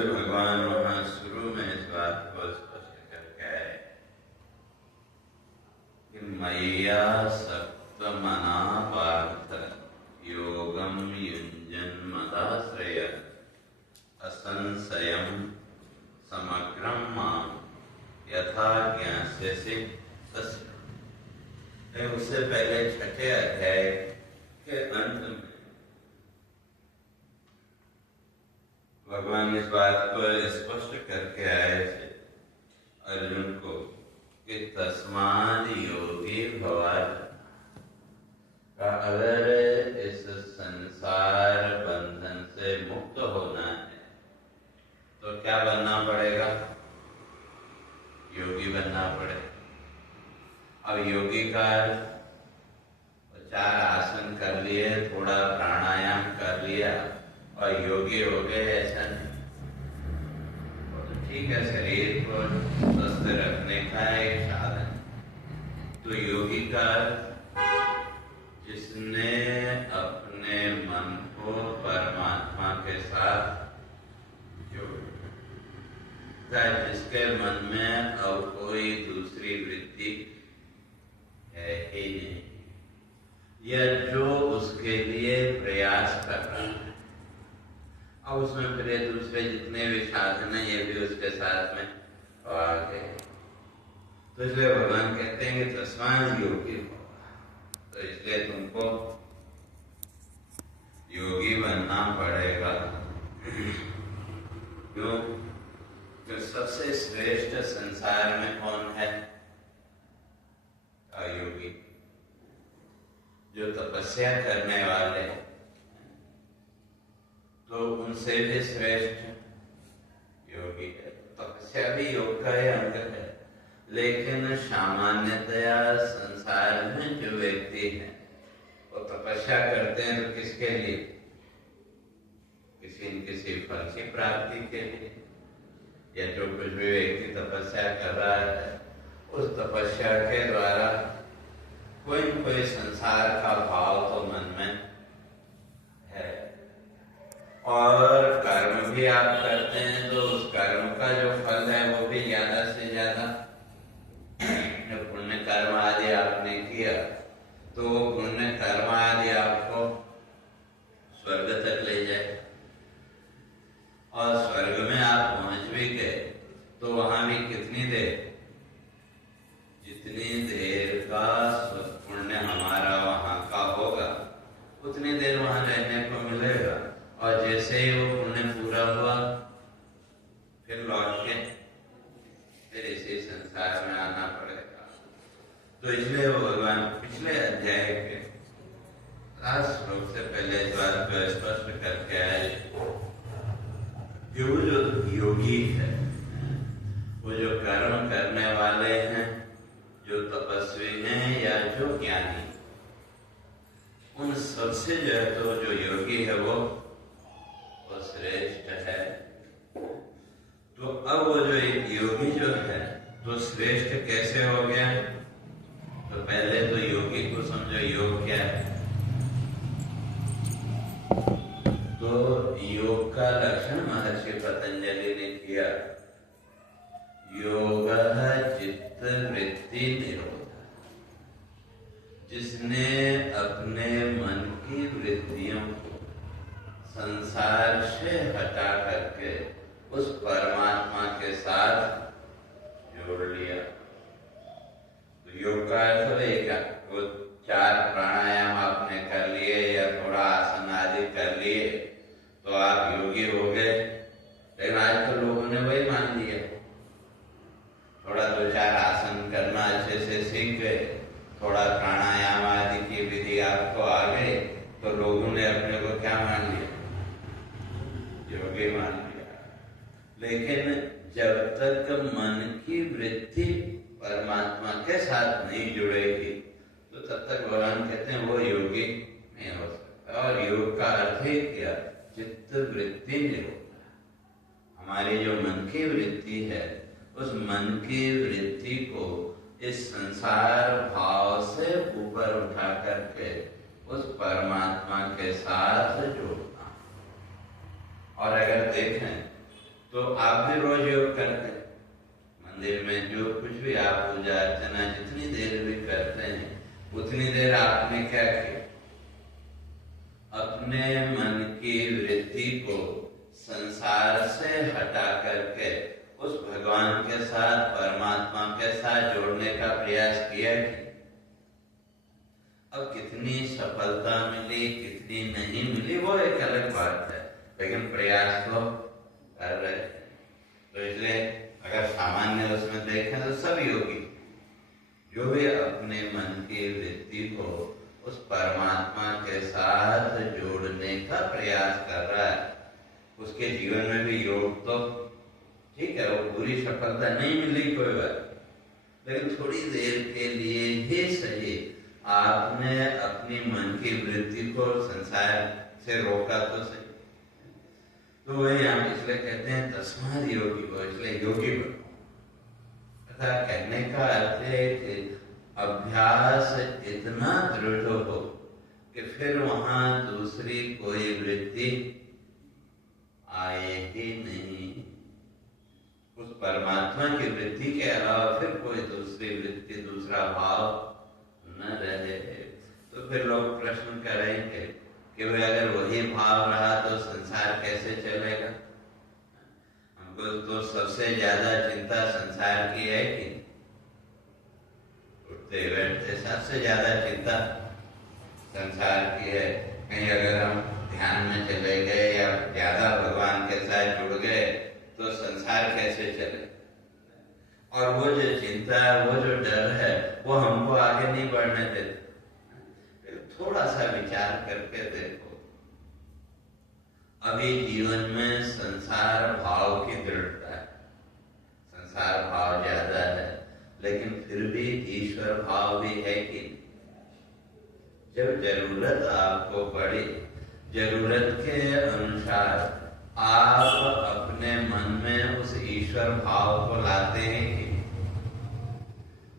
इसलिए भगवान वहां शुरू में इस बात को स्पष्ट करके आए कि मैया सप्तमना पार्थ योगम युञ्जन मदाश्रय असंशयम समग्रम माम यथा ज्ञास्यसि तस्य। उससे पहले छठे अध्याय के अंत में भगवान इस बात को स्पष्ट करके आए थे अर्जुन को कि तस्माद योगी भवार का अगर इस संसार बंधन से मुक्त होना है तो क्या बनना पड़ेगा? योगी बनना पड़ेगा। अब योगी का 4 आसन कर लिए, थोड़ा प्राणायाम कर लिया और योगी हो गए, ऐसा नहीं। तो ठीक है, शरीर को स्वस्थ रखने का एक साधन। तो योगी का जिसने अपने मन को परमात्मा के साथ जोड़ा, जिसके मन में अब कोई दूसरी वृत्ति है ही नहीं, या जो उसके लिए प्रयास कर रहा है। अब उसमें फिर दूसरे जितने भी साधन है ये भी उसके साथ में आ गए। तो इसलिए भगवान कहते हैं कि तस्माद योगी हो। तो इसलिए तुमको योगी बनना पड़ेगा। क्यों? तो सबसे श्रेष्ठ संसार में कौन है? योगी, जो तपस्या करने वाले। तो उनसे भी श्रेष्ठ योगी है। तपस्या भी योग का ही अंग है, लेकिन सामान्यतया संसार में जो व्यक्ति है वो तपस्या करते हैं तो किसके लिए? किसी न किसी फल की प्राप्ति के लिए। या जो कुछ भी व्यक्ति तपस्या कर रहा है उस तपस्या के द्वारा कोई न कोई संसार का भाव तो मन में है, और कर्म भी आप करते हैं तो उस कर्म का जो फल है वो भी ज्यादा से ज्यादा। पुण्य कर्म आदि आपने किया तो वो पुण्य कर्म आदि आपको स्वर्ग तक ले जाए, और स्वर्ग में आप पहुंच भी गए तो वहां भी कितनी देर, जितनी देर का पुण्य हमारा वहां का होगा उतनी देर वहां रहने को मिलेगा। और जैसे ही वो पुण्य पूरा हुआ फिर लौट के फिर इसी संसार में आना पड़ेगा। तो इसलिए वो भगवान पिछले अध्याय के लास्ट श्लोक से पहले इस बात को स्पष्ट करके आए कि वो जो योगी है, वो जो कर्म करने वाले हैं, जो तपस्वी हैं या जो ज्ञानी, उन सबसे जो है तो जो योगी है वो श्रेष्ठ है। तो अब वो जो योगी जो है तो श्रेष्ठ कैसे हो गया? तो पहले तो योगी को समझो योग क्या है। तो योग का लक्षण महर्षि पतंजलि ने किया, योग चित्त वृत्ति निरोध। जिसने अपने मन की वृत्तियों को संसार से हटा करके उस परमात्मा के साथ जोड़ लिया। तो योग का अर्थ रहेगा वो 4 प्राणायाम आपने कर लिए या थोड़ा आसन आदि कर लिए तो आप योगी हो गए। लेकिन आज तो लोगों ने वही मान लिया, थोड़ा 2-4 आसन करना अच्छे से सीख गए, थोड़ा प्राणायाम आदि की विधि आपको आ गई तो लोगों ने अपने को क्या मान लिया? योगी मान लिया। लेकिन जब तक मन की वृत्ति परमात्मा के साथ नहीं जुड़ेगी तो तब तक भगवान कहते हैं वो योगी नहीं हो सकता। और योग का अर्थ ही क्या? चित्त वृत्ति निरोध। हमारी जो मन की वृत्ति है उस मन की वृत्ति को इस संसार भाव से ऊपर उठा करके उस परमात्मा के साथ जोड़ना। और अगर देखें तो आप भी रोज योग करते हैं, मंदिर में जो कुछ भी आप पूजा अर्चना जितनी देर भी करते हैं, उतनी देर आपने क्या किया? अपने मन की वृत्ति को संसार से हटा करके उस भगवान के साथ, परमात्मा के साथ जोड़ने का प्रयास किया कि अब कितनी सफलता मिली, कितनी नहीं मिली, वो एक अलग बात है, लेकिन प्रयास तो कर रहे हैं। तो इसलिए अगर सामान्य उसमें देखें तो सब योगी जो भी अपने मन की वृत्ति को उस परमात्मा के साथ जोड़ने का प्रयास कर रहा है, उसके जीवन में भी योग तो ठीक है, वो पूरी सफलता नहीं मिली कोई बात, लेकिन थोड़ी देर के लिए ही सही आपने अपनी मन की वृत्ति को संसार से रोका तो सही। तो वही हम इसलिए कहते हैं तस्माद योगी हो, इसलिए योगी बनो। अर्थात कहने का अर्थ है कि अभ्यास इतना दृढ़ हो कि फिर वहां दूसरी कोई वृत्ति आए ही नहीं, उस परमात्मा की वृत्ति के अलावा फिर कोई दूसरी वृत्ति, दूसरा भाव न रहे। तो फिर लोग प्रश्न करेंगे कि भाई अगर वही भाव रहा तो संसार कैसे चलेगा? हमको तो सबसे ज्यादा चिंता संसार की है कि उठते बैठते सबसे ज्यादा चिंता संसार की है। कहीं अगर हम ध्यान में चले गए या ज्यादा भगवान के साथ जुड़ गए तो संसार कैसे चले? और वो जो चिंता है, वो जो डर है, वो हमको आगे नहीं बढ़ने देते। थोड़ा सा विचार करके देखो, अभी जीवन में संसार भाव की दृढ़ता है, संसार भाव ज्यादा है, लेकिन फिर भी ईश्वर भाव भी है कि जब जरूरत आपको पड़ी, जरूरत के अनुसार आप अपने मन में उस ईश्वर भाव को लाते हैं कि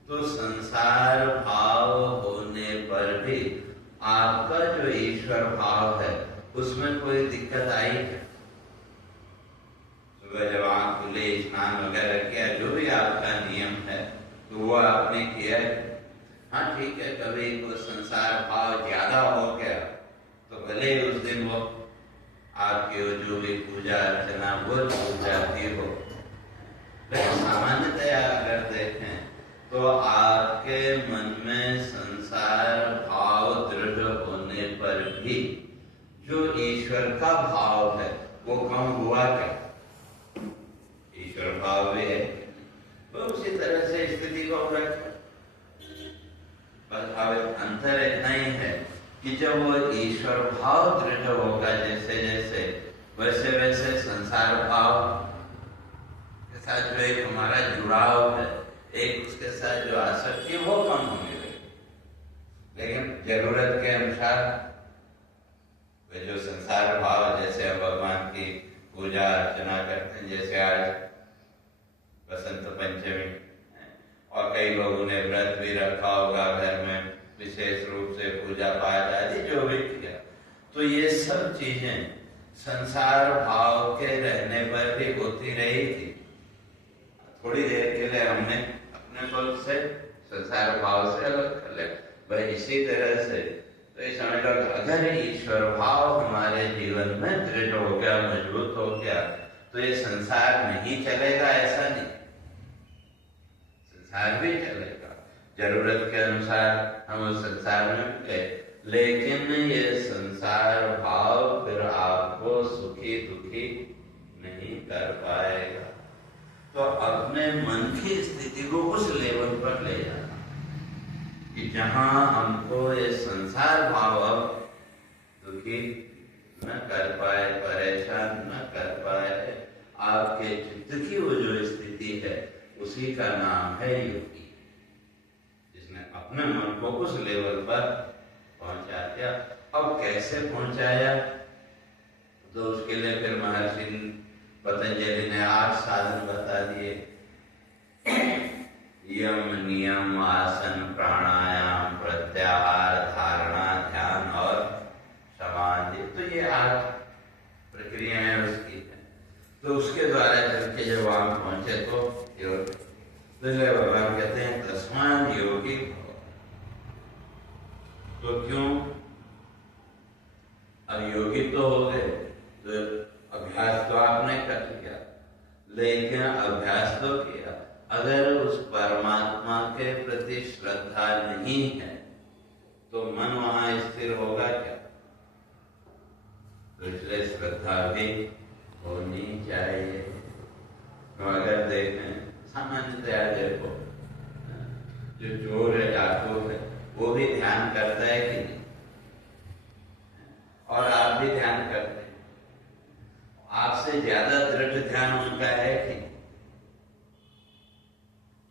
तो संसार भाव होने पर भी आपका जो ईश्वर भाव है उसमें कोई दिक्कत आई है? सुबह जब आंख खुले, स्नान वगैरह किया, जो भी आपका नियम है तो वो आपने किया है। हाँ ठीक है, कभी कोई संसार भाव ज्यादा हो गया तो भले ही उस दिन वो आपकी जो भी पूजा अर्चना वो छूट जाती हो, लेकिन सामान्यतया अगर देखें तो आपके मन में संसार भाव दृढ़ होने पर भी जो ईश्वर का भाव है वो कम हुआ क्या? ईश्वर भाव भी है, तो उसी तरह से स्थिति को रखें। बस अब अंतर इतना ही है कि जब वो ईश्वर भाव दृढ़ होगा जैसे जैसे, वैसे वैसे संसार भाव के साथ जो एक हमारा जुड़ाव है, एक उसके साथ जो आसक्ति वो कम होने लगी। लेकिन जरूरत के अनुसार वे जो संसार भाव, जैसे हम भगवान की पूजा अर्चना करते हैं, जैसे आज बसंत पंचमी और कई लोगों ने व्रत भी रखा होगा घर में, विशेष रूप से पूजा पाठ आदि जो भी किया, तो ये सब चीजें संसार भाव के रहने पर भी होती रही थी। थोड़ी देर के लिए हमने अपने को से संसार भाव से अलग कर लिया। भाई इसी तरह से तो ये समझ लो, अगर ईश्वर भाव हमारे जीवन में दृढ़ हो गया, मजबूत हो गया, तो ये संसार नहीं चलेगा ऐसा नहीं, संसार भी चलेगा। जरूरत के अनुसार हम उस संसार में गए, लेकिन ये संसार भाव फिर आपको सुखी दुखी नहीं कर पाएगा। तो अपने मन की स्थिति को उस लेवल पर ले जाना कि जहां हमको ये संसार भाव अब दुखी न कर पाए, परेशान न कर पाए। आपके चित्त की वो जो स्थिति है उसी का नाम है योगी, जिसने अपने मन को उस लेवल पर पहुंचा दिया। अब कैसे पहुंचाया? तो उसके लिए फिर महर्षि पतंजलि ने 8 साधन बता दिए। यम, नियम, आसन, प्राणायाम, प्रत्याहार, धारणा, ध्यान और समाधि। तो ये 8 प्रक्रियाएं उसकी है। तो उसके द्वारा चल के जब वहां पहुंचे तो योग, तो इसलिए भगवान कहते हैं तस्मात् योगी भव। तो क्यों? अब योगी तो हो गए, तो अभ्यास तो आपने कर लिया, लेकिन अभ्यास तो किया, अगर उस परमात्मा के प्रति श्रद्धा नहीं है तो मन वहां स्थिर होगा क्या? तो इसलिए श्रद्धा भी होनी चाहिए। तो अगर देखें सामान्यतया देखो, जो चोर है, डाकू है, वो भी ध्यान करता है कि नहीं? और आप भी ध्यान करते हैं, आपसे ज्यादा दृढ़ ध्यान उनका है कि नहीं?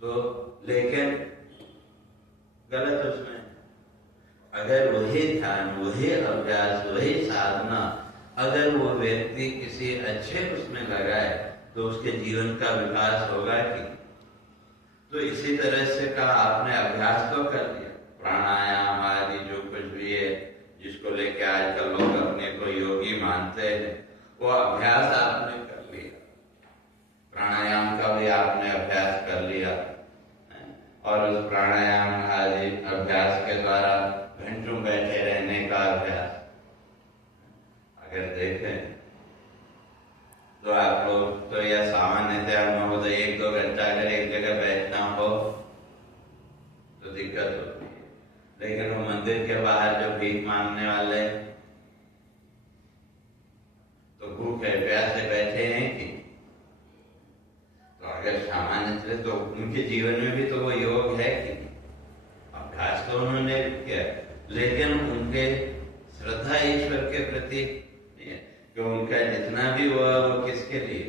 तो लेकिन गलत उसमें, अगर वही ध्यान, वही अभ्यास, वही साधना अगर वो व्यक्ति किसी अच्छे उसमें लगाए तो उसके जीवन का विकास होगा कि? तो इसी तरह से कहा आपने अभ्यास तो कर लिया, प्राणायाम आदि जो कुछ भी है जिसको लेके आजकल लोग अपने को योगी मानते हैं, वो अभ्यास आपने कर लिया, प्राणायाम का भी आपने अभ्यास कर लिया, और उस प्राणायाम आदि अभ्यास के द्वारा घंटों बैठे रहने का अभ्यास अगर देखें तो आप लोग तो यह सामान्यतः महोदय 1-2 घंटा अगर एक जगह बैठना हो तो दिक्कत होती है, लेकिन वो मंदिर के बाहर जो भीख मांगने वाले तो भूखे प्यासे बैठे हैं कि? तो अगर सामान्य तो उनके जीवन में भी तो वो योग है कि? अभ्यास तो उन्होंने किया, लेकिन उनके श्रद्धा ईश्वर के प्रति कि उनका जितना भी हुआ वो किसके लिए?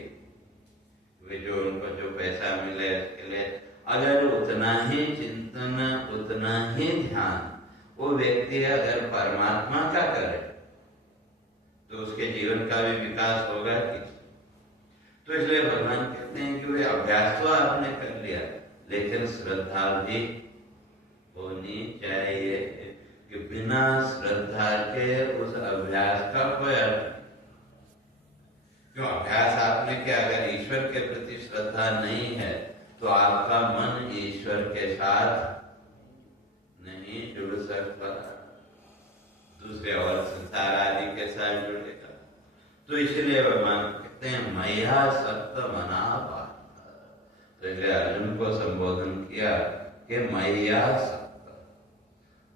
वे जो उनको जो पैसा मिले उसके लिए, अगर उतना ही चिंतन, उतना ही ध्यान वो व्यक्ति अगर परमात्मा का करे तो उसके जीवन का भी विकास होगा कि? तो इसलिए भगवान कहते हैं कि वे अभ्यास तो आपने कर लिया, लेकिन श्रद्धा भी होनी चाहिए, कि बिना श्रद्धा के उस अभ्यास का कोई अर्थ नहीं। क्यों? अभ्यास आपने किया, अगर ईश्वर के प्रति श्रद्धा नहीं है तो आपका मन ईश्वर के साथ नहीं जुड़ सकता, दूसरे और संसार आदि के साथ जुड़ेगा। तो इसलिए भगवान कहते हैं मया सक्त मना पार्थ। तो इसलिए अर्जुन को संबोधन किया कि मया सक्त,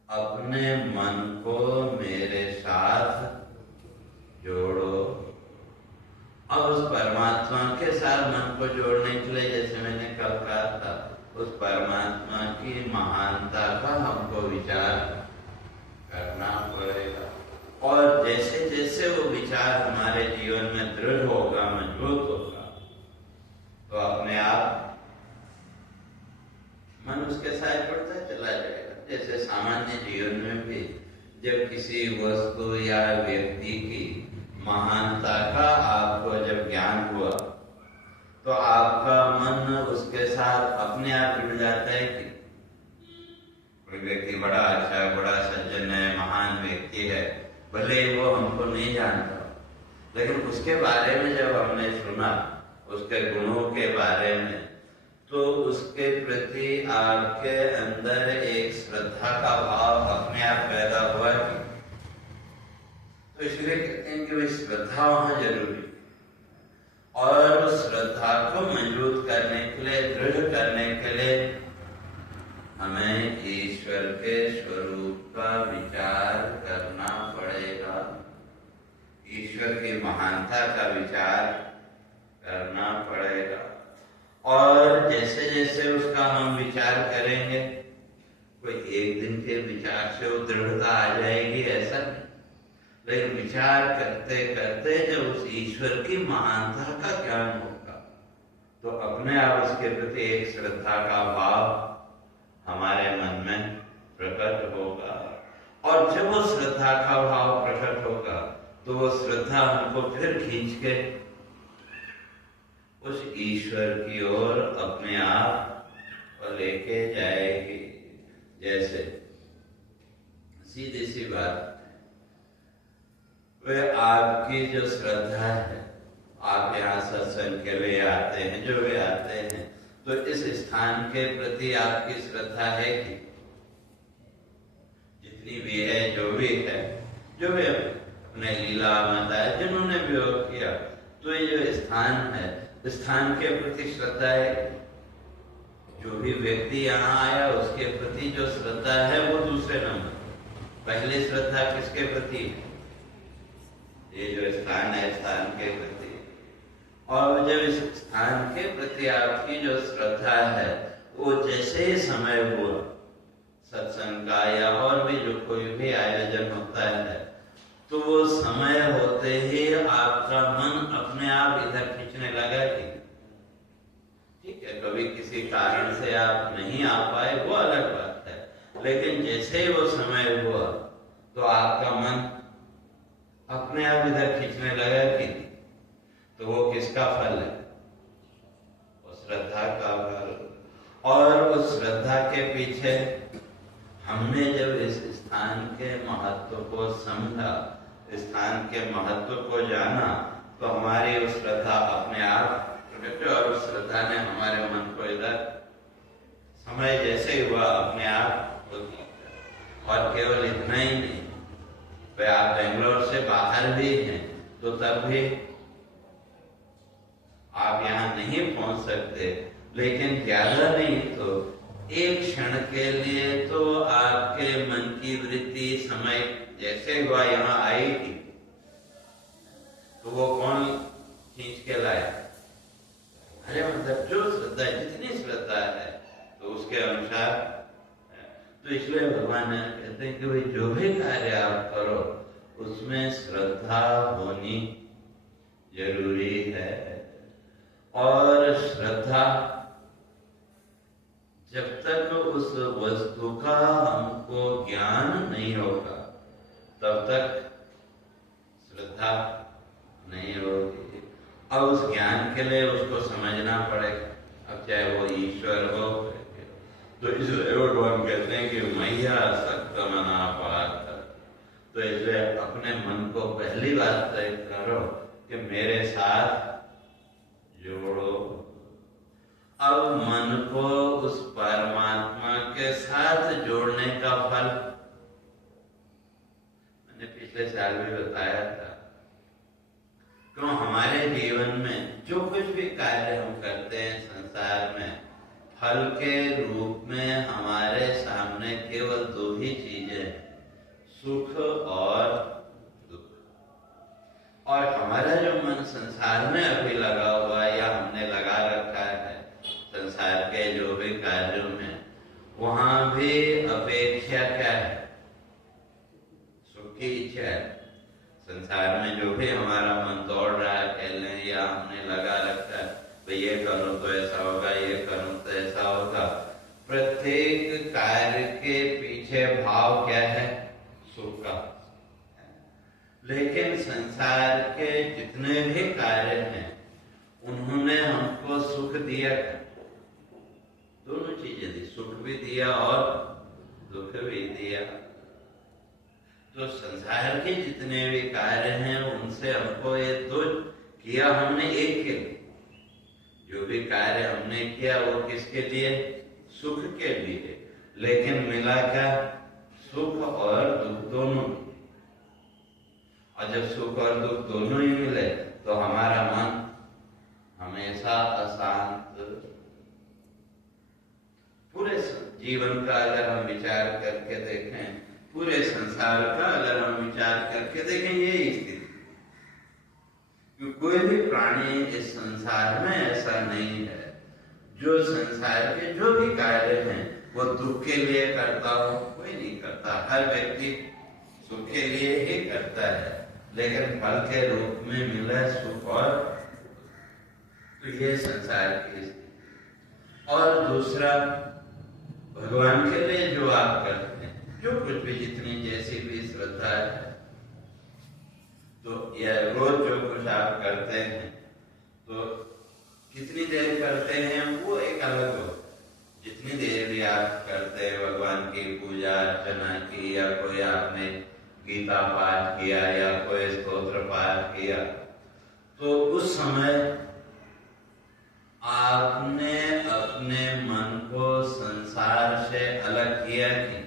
अपने मन को मेरे साथ जोड़ो। अब उस परमात्मा के साथ मन को जोड़ने के लिए, जैसे मैंने कल कहा था, उस परमात्मा की महानता का हमको विचार करना पड़ेगा, और जैसे जैसे वो विचार हमारे जीवन में दृढ़ होगा, मजबूत होगा, तो अपने आप मन उसके साथ जुड़ता चला जाएगा। जैसे सामान्य जीवन में भी जब किसी वस्तु या व्यक्ति की महानता का आपको जब ज्ञान हुआ तो आपका मन उसके साथ अपने आप जुड़ जाता है कि? कोई व्यक्ति बड़ा अच्छा है, बड़ा सज्जन है, महान व्यक्ति है, भले वो हमको नहीं जानता, लेकिन उसके बारे में जब हमने सुना, उसके गुणों के बारे में, तो उसके प्रति आपके अंदर एक श्रद्धा का भाव अपने आप पैदा हुआ कि? तो इसलिए कहते हैं कि वह श्रद्धा वहां जरूरी, और श्रद्धा को मजबूत करने के लिए, दृढ़ करने के लिए हमें ईश्वर के स्वरूप का विचार करना पड़ेगा, ईश्वर की महानता का विचार करना पड़ेगा। और जैसे जैसे उसका हम विचार करेंगे, कोई एक दिन के विचार से वो दृढ़ता आ जाएगी ऐसा नहीं, लेकिन विचार करते करते जब उस ईश्वर की महानता का ज्ञान होगा तो अपने आप उसके प्रति एक श्रद्धा का भाव हमारे मन में प्रकट होगा, और जब वो श्रद्धा का भाव प्रकट होगा तो वो श्रद्धा हमको फिर खींच के उस ईश्वर की ओर अपने आप लेके जाएगी। जैसे सीधी सी बात, वे आपकी जो श्रद्धा है, आप यहाँ सत्संग के लिए आते हैं, जो भी आते हैं, तो इस स्थान के प्रति आपकी श्रद्धा है कि जितनी भी है, जो भी है, जो भी अपने लीला माता है, जिन्होंने भी वो किया, तो ये जो स्थान है, स्थान के प्रति श्रद्धा है। जो भी व्यक्ति यहाँ आया उसके प्रति जो श्रद्धा है वो दूसरे नंबर। पहली श्रद्धा किसके प्रति है? ये जो स्थान है, स्थान के प्रति। और जब इस स्थान के प्रति आपकी जो श्रद्धा है, वो जैसे ही समय हुआ सत्संग का या और भी जो कोई भी आयोजन होता है, तो वो समय होते ही आपका मन अपने आप इधर खींचने लगा कि ठीक है, कभी किसी कारण से आप नहीं आ पाए, वो अलग बात है, लेकिन जैसे ही वो समय हुआ तो आपका मन अपने आप इधर खींचने लगा कि तो वो किसका फल है? वो श्रद्धा का फल। और उस श्रद्धा के पीछे हमने जब इस स्थान के महत्व को समझा, स्थान के महत्व को जाना, तो हमारी उस श्रद्धा अपने आप प्रकट, और उस श्रद्धा ने हमारे मन को इधर समय जैसे हुआ अपने आप होती। और केवल इतना ही नहीं, भाई आप बेंगलोर से बाहर भी हैं तो तब भी आप यहाँ नहीं पहुंच सकते, लेकिन ज्यादा नहीं तो एक क्षण के लिए तो आपके मन की वृत्ति समय जैसे हुआ यहाँ आएगी, तो वो कौन खींच के लाया? अरे मतलब जो श्रद्धा, जितनी श्रद्धा है तो उसके अनुसार। तो इसलिए भगवान कहते हैं कि भाई जो भी कार्य आप करो उसमें श्रद्धा होनी जरूरी है। और श्रद्धा जब तक उस वस्तु का हमको ज्ञान नहीं होगा तब तक श्रद्धा नहीं होगी। अब उस ज्ञान के लिए उसको समझना पड़ेगा। अब चाहे वो ईश्वर हो, तो इसलिए भगवान कहते हैं कि मैया सक्त मना पात। तो इसलिए अपने मन को पहली बात तय करो कि मेरे साथ जोड़ो। अब मन को उस परमात्मा के साथ जोड़ने का फल मैंने पिछले साल भी बताया था। क्यों हमारे जीवन में जो कुछ भी कार्य हम करते हैं संसार में, फल के रूप में हमारे सामने केवल दो ही चीजें, सुख और दुख। और हमारा जो मन संसार में अभी लगा हुआ है या हमने लगा रखा है संसार के जो भी कार्यों में, वहां भी अपेक्षा क्या है? सुख की इच्छा है। संसार में जो भी हमारा मन दौड़ रहा है खेलने, या हमने लगा रखा है भाई ये करूं तो ऐसा होगा, ये करूं तो ऐसा होगा, प्रत्येक कार्य के पीछे भाव क्या है? सुख का। लेकिन संसार के जितने भी कार्य हैं उन्होंने हमको सुख दिया, दोनों चीजें दी, सुख भी दिया और दुख भी दिया। तो संसार के जितने भी कार्य हैं उनसे हमको ये दो किया हमने, एक के लिए। जो भी कार्य हमने किया वो किसके लिए? सुख के लिए। लेकिन मिला क्या? सुख और दुख दोनों। और जब सुख और दुख दोनों ही मिले तो हमारा मन हमेशा अशांत। पूरे जीवन का अगर हम विचार करके देखें, पूरे संसार का अगर हम विचार करके देखें, यही स्थिति। कोई भी प्राणी इस संसार में ऐसा नहीं है जो संसार के जो भी कार्य हैं वो दुख के लिए करता हो। कोई नहीं करता, हर व्यक्ति सुख के लिए ही करता है, लेकिन फल के रूप में मिला सुख और तो ये संसार की स्थिति। और दूसरा, भगवान के लिए जो आप करते हैं, जो कुछ भी जितनी जैसी भी श्रद्धा है, तो यह रोज जो कुछ आप करते हैं तो कितनी देर करते हैं वो एक अलग हो। जितनी देर भी आप करते हैं भगवान की पूजा अर्चना की, या कोई आपने गीता पाठ किया या कोई स्तोत्र पाठ किया, तो उस समय आपने अपने मन को संसार से अलग किया कि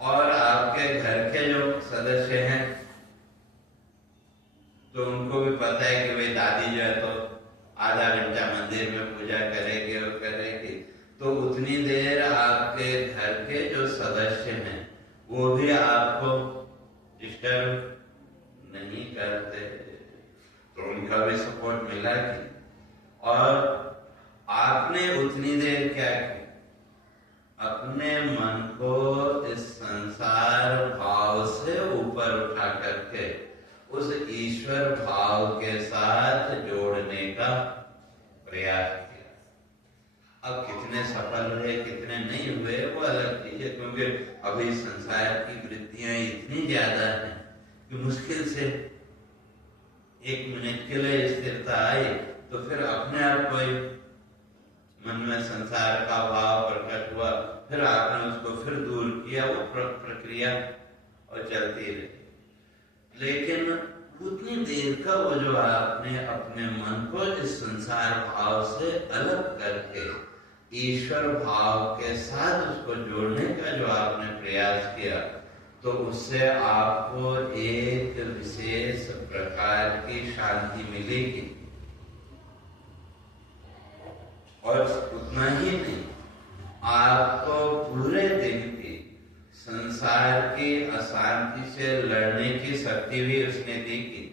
और आपके घर के जो सदस्य हैं तो उनको भी पता है कि भाई दादी जो है तो आधा घंटा मंदिर में पूजा करेगी और करेगी, तो उतनी देर आपके घर के जो सदस्य हैं वो भी आपको डिस्टर्ब नहीं करते, तो उनका भी सपोर्ट मिला कि और आपने उतनी देर क्या की, अपने मन को इस संसार भाव से ऊपर उठा करके उस ईश्वर भाव के साथ जोड़ने का प्रयास किया। अब कितने सफल रहे कितने नहीं हुए वो अलग चीज है, क्योंकि अभी संसार की वृत्तियां इतनी ज्यादा हैं कि मुश्किल से 1 मिनट के लिए स्थिरता आई तो फिर अपने आप कोई मन में संसार का भाव प्रकट हुआ, फिर आपने उसको फिर दूर किया, वो प्रक्रिया और चलती रही। लेकिन उतनी देर का वो जो आपने अपने मन को इस संसार भाव से अलग करके ईश्वर भाव के साथ उसको जोड़ने का जो आपने प्रयास किया, तो उससे आपको एक विशेष प्रकार की शांति मिलेगी। और उतना ही नहीं, आपको पूरे दिन की संसार की अशांति से लड़ने की शक्ति भी उसने दी की।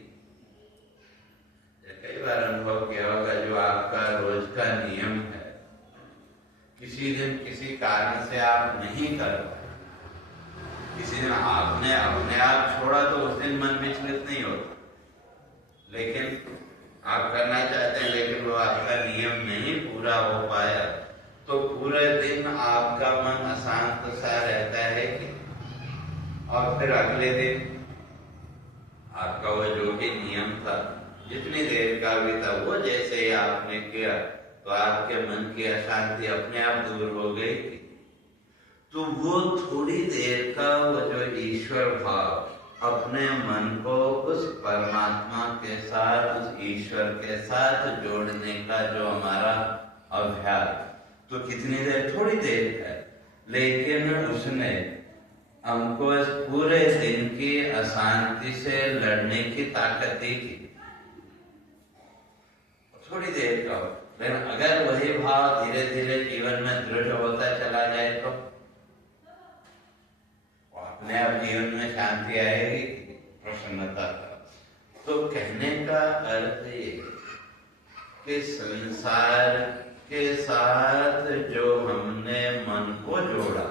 कई बार अनुभव किया होगा, जो आपका रोज का नियम है, किसी दिन किसी कारण से आप नहीं कर पाए, किसी दिन आपने अपने आप छोड़ा तो उस दिन मन विचलित नहीं होता, लेकिन आप करना चाहते हैं लेकिन वो आपका नियम नहीं पूरा हो पाया, तो पूरे दिन आपका मन अशांत सा रहता है कि और फिर अगले दिन आपका वो जो भी नियम था जितनी देर का भी था वो जैसे ही आपने किया तो आपके मन की अशांति अपने आप दूर हो गई। तो वो थोड़ी देर का वो जो ईश्वर भाव, अपने मन को उस परमात्मा के साथ, उस ईश्वर के साथ जोड़ने का जो हमारा अभ्यास, तो कितनी देर, थोड़ी देर है, लेकिन उसने हमको इस पूरे दिन की अशांति से लड़ने की ताकत दी थी। थोड़ी देर का, लेकिन अगर वही भाव धीरे धीरे जीवन में दृढ़ होता चला जाए तो अपने आप जीवन में शांति आएगी, प्रसन्नता का। तो कहने का अर्थ ये कि संसार के साथ जो हमने मन को जोड़ा,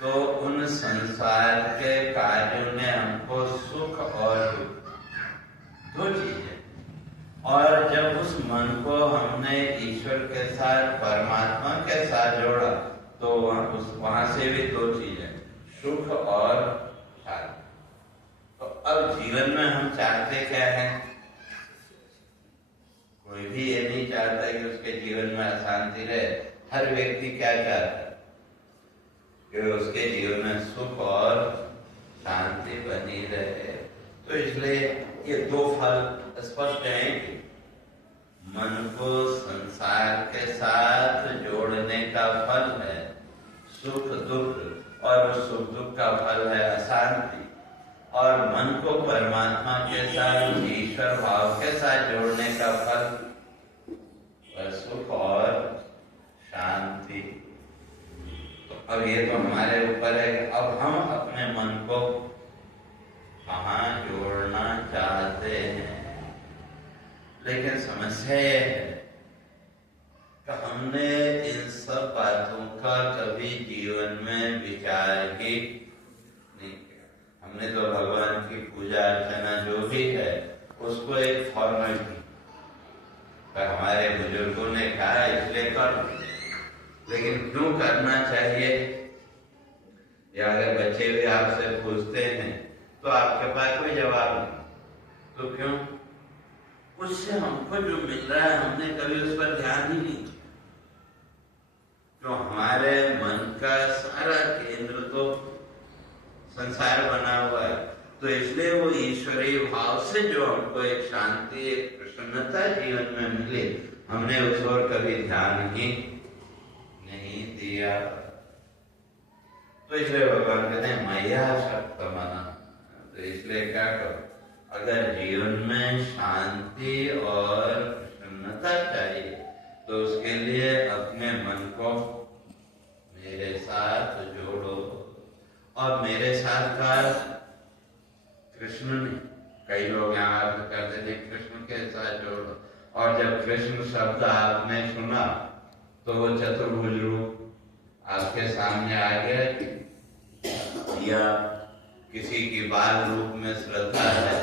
तो उन संसार के कार्यों ने हमको सुख और दुख, दो चीजें, और जब उस मन को हमने ईश्वर के साथ, परमात्मा के साथ जोड़ा, तो वहां से भी दो चीजें, सुख और शांति। तो अब जीवन में हम चाहते क्या हैं? कोई भी ये नहीं चाहता कि उसके जीवन में अशांति रहे। हर व्यक्ति क्या चाहता है कि उसके जीवन में सुख और शांति बनी रहे। तो इसलिए ये दो फल स्पष्ट हैं कि मन को संसार के साथ जोड़ने का फल है सुख दुख, और उस सुख दुख का फल है अशांति, और मन को परमात्मा के साथ, ईश्वर भाव के साथ जोड़ने का फल सुख और शांति। तो अब ये तो हमारे ऊपर है कि अब हम अपने मन को कहाँ जोड़ना चाहते हैं। लेकिन समस्या ये है कि हमने इन सब बातों का कभी जीवन में विचार ही नहीं किया। हमने तो भगवान की पूजा अर्चना जो भी है उसको एक फॉर्मेलिटी, पर हमारे बुजुर्गों ने कहा इसलिए कर, लेकिन क्यों करना चाहिए? या अगर बच्चे भी आपसे पूछते हैं तो आपके पास कोई जवाब नहीं, तो क्यों? उससे हमको जो मिल रहा है हमने कभी उस पर ध्यान ही नहीं। तो हमारे मन का सारा केंद्र तो संसार बना हुआ है, तो इसलिए वो ईश्वरीय भाव से जो हमको एक शांति, एक प्रसन्नता जीवन में मिले, हमने उस ओर कभी ध्यान ही नहीं दिया। तो इसलिए भगवान कहते हैं मैया शक्त मना। तो इसलिए क्या करो, अगर जीवन में शांति और प्रसन्नता चाहिए तो उसके लिए अपने मन को मेरे साथ जोड़ो। और मेरे साथ का कृष्ण ने, कई लोग यहाँ अर्थ करते थे कृष्ण के साथ जोड़ो, और जब कृष्ण शब्द आपने सुना तो वो चतुर्भुज रूप आपके सामने आ गया, या किसी की बाल रूप में श्रद्धा है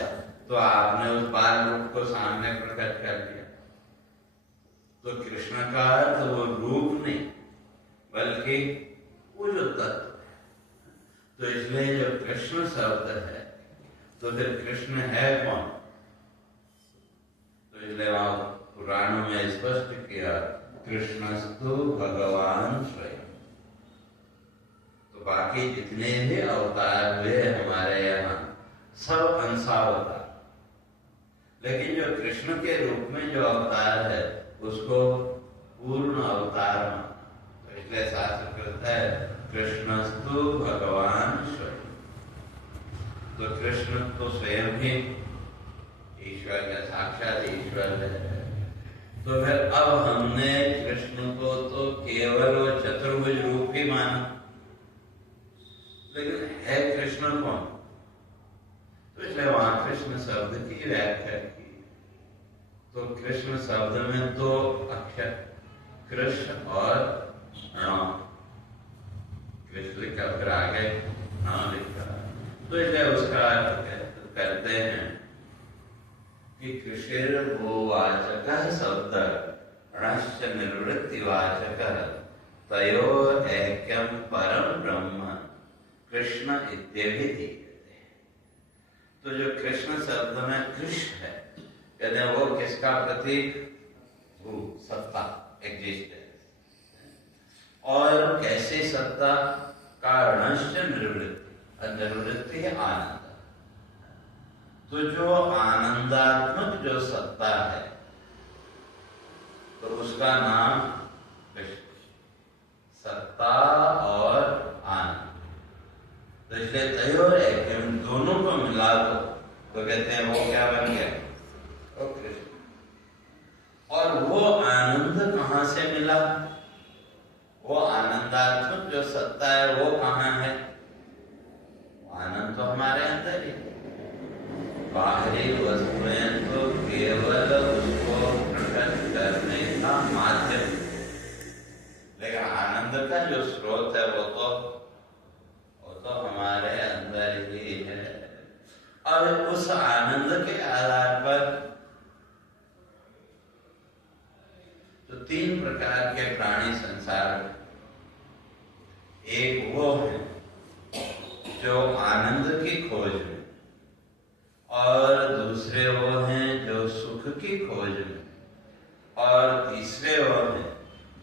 तो आपने उस बाल रूप को सामने प्रकट कर दिया। तो कृष्ण का अर्थ वो रूप नहीं बल्कि वो जो तत्व है। तो इसलिए जो कृष्ण शब्द है, तो फिर कृष्ण है कौन? तो इसलिए वहां पुराणों में स्पष्ट किया, कृष्णस्तु भगवान स्वयं। तो बाकी जितने भी अवतार हुए हमारे यहाँ सब अंशावतार, लेकिन जो कृष्ण के रूप में जो अवतार है उसको पूर्ण अवतार माना। तो इसलिए शास्त्र कहता है कृष्णस्तु भगवान स्वयं। तो कृष्ण तो स्वयं ही ईश्वर का साक्षात ईश्वर है। तो फिर अब हमने कृष्ण को तो केवल वो चतुर्भुज रूप ही माना, लेकिन है कृष्ण कौन? तो इसलिए वहां कृष्ण शब्द की व्याख्या की। तो कृष्ण शब्द में दो अक्षर, कृष्ण और ण। कृष्ण लिखा फिर आगे ण लिखा। तो इसलिए उसका अर्थ करते हैं कि कृषिर भूवाचक शब्द णश्च निवृत्तिवाचक तयोर ऐक्यम परम ब्रह्म कृष्ण इत्यभिधीयते। तो जो कृष्ण शब्द में कृष्ण है, कहते हैं वो किसका प्रतीक? भू, सत्ता, एग्जिस्टेंस। और कैसे सत्ता? कारणश्च निवृत्ति, निवृत्ति है आनंद। तो जो आनंदात्मक जो सत्ता है तो उसका नाम कृष्ण, सत्ता और आनंद। तो इसलिए तयोर एक दोनों को मिला दो तो कहते हैं वो क्या बन गया? वो कृष्ण। और वो आनंद कहाँ से मिला? वो आनंदात्मक जो सत्ता है वो कहाँ है? आनंद तो हमारे अंदर ही। बाहरी वस्तुएं तो केवल उसको प्रकट करने का माध्यम, लेकिन आनंद का जो स्रोत है वो तो हमारे अंदर ही है। और उस आनंद के आधार पर तो तीन प्रकार के प्राणी संसार में, एक वो है जो आनंद की खोज में, और दूसरे वो हैं जो सुख की खोज में, और तीसरे वो हैं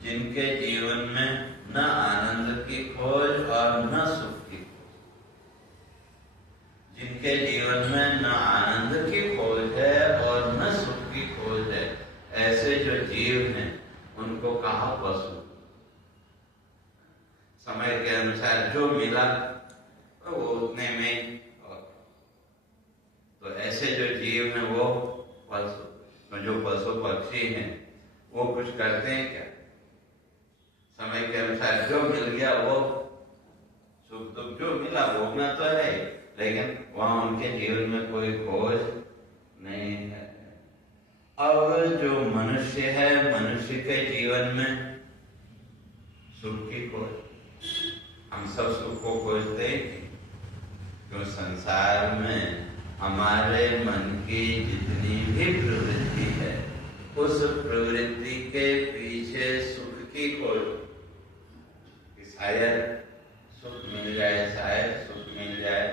जिनके जीवन में न आनंद की खोज और न सुख की खोज। जिनके जीवन में न आनंद की खोज है और न सुख की खोज है, ऐसे जो जीव हैं उनको कहा पशु। समय के अनुसार जो मिला वो उतने में, तो ऐसे जो जीव हैं वो पशु। तो जो पशु पक्षी हैं वो कुछ करते हैं क्या? समय के अनुसार जो मिल गया वो सुख दुख जो मिला भोगना तो है, लेकिन वहां उनके जीवन में कोई खोज नहीं है। अब जो मनुष्य है, मनुष्य के जीवन में सुख की खोज। हम सब सुख को खोजते हैं क्यों? संसार में हमारे मन की जितनी भी प्रवृत्ति है उस प्रवृत्ति के पीछे सुख की खोज, कि शायद सुख मिल जाए, शायद सुख मिल जाए।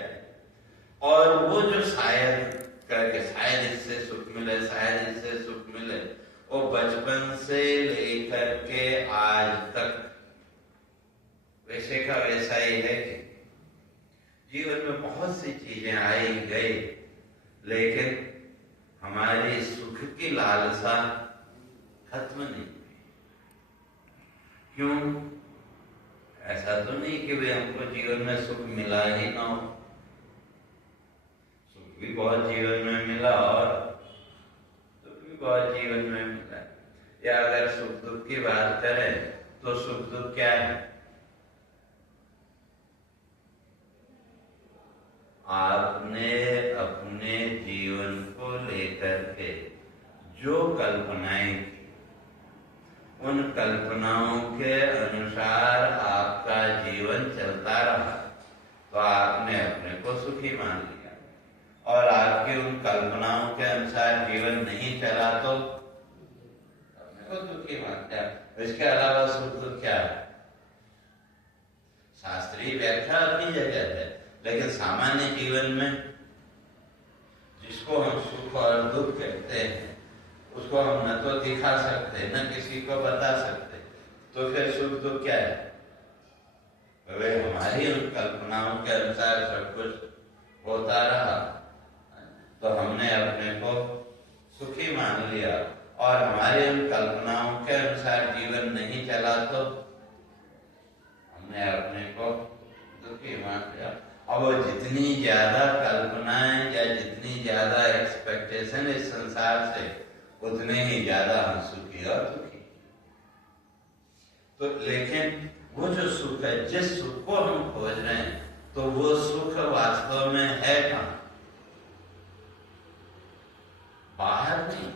और वो जो शायद करके, शायद इससे सुख मिले, शायद इससे सुख मिले, वो बचपन से लेकर के आज तक वैसे का वैसा ही है कि जीवन में बहुत सी चीजें आई गई, लेकिन हमारी सुख की लालसा खत्म नहीं हुई। क्यों? ऐसा तो नहीं कि भाई हमको जीवन में सुख मिला ही ना हो। सुख भी बहुत जीवन में मिला और दुख भी बहुत जीवन में मिला। या अगर सुख दुख की बात करें तो सुख दुख क्या है? आपने अपने जीवन को लेकर के जो कल्पनाएं की, उन कल्पनाओं के अनुसार आपका जीवन चलता रहा तो आपने अपने को सुखी मान लिया, और आपकी उन कल्पनाओं के अनुसार जीवन नहीं चला तो अपने को दुखी मान लिया। इसके अलावा सुख दुख क्या है? शास्त्रीय व्याख्या अपनी जगह है, लेकिन सामान्य जीवन में जिसको हम सुख और दुख कहते हैं उसको हम न तो दिखा सकते न किसी को बता सकते, तो फिर सुख दुख क्या है? वे हमारी उन कल्पनाओं के अनुसार सब कुछ होता रहा तो हमने अपने को सुखी मान लिया, और हमारी उन कल्पनाओं के अनुसार जीवन नहीं चला तो हमने अपने को दुखी मान लिया। अब जितनी ज्यादा कल्पनाएं या जितनी ज्यादा एक्सपेक्टेशन इस संसार से, उतने ही ज्यादा हम सुखी और दुखी। तो लेकिन वो जो सुख है, जिस सुख को हम खोज रहे हैं, तो वो सुख वास्तव में है कहां? बाहर नहीं।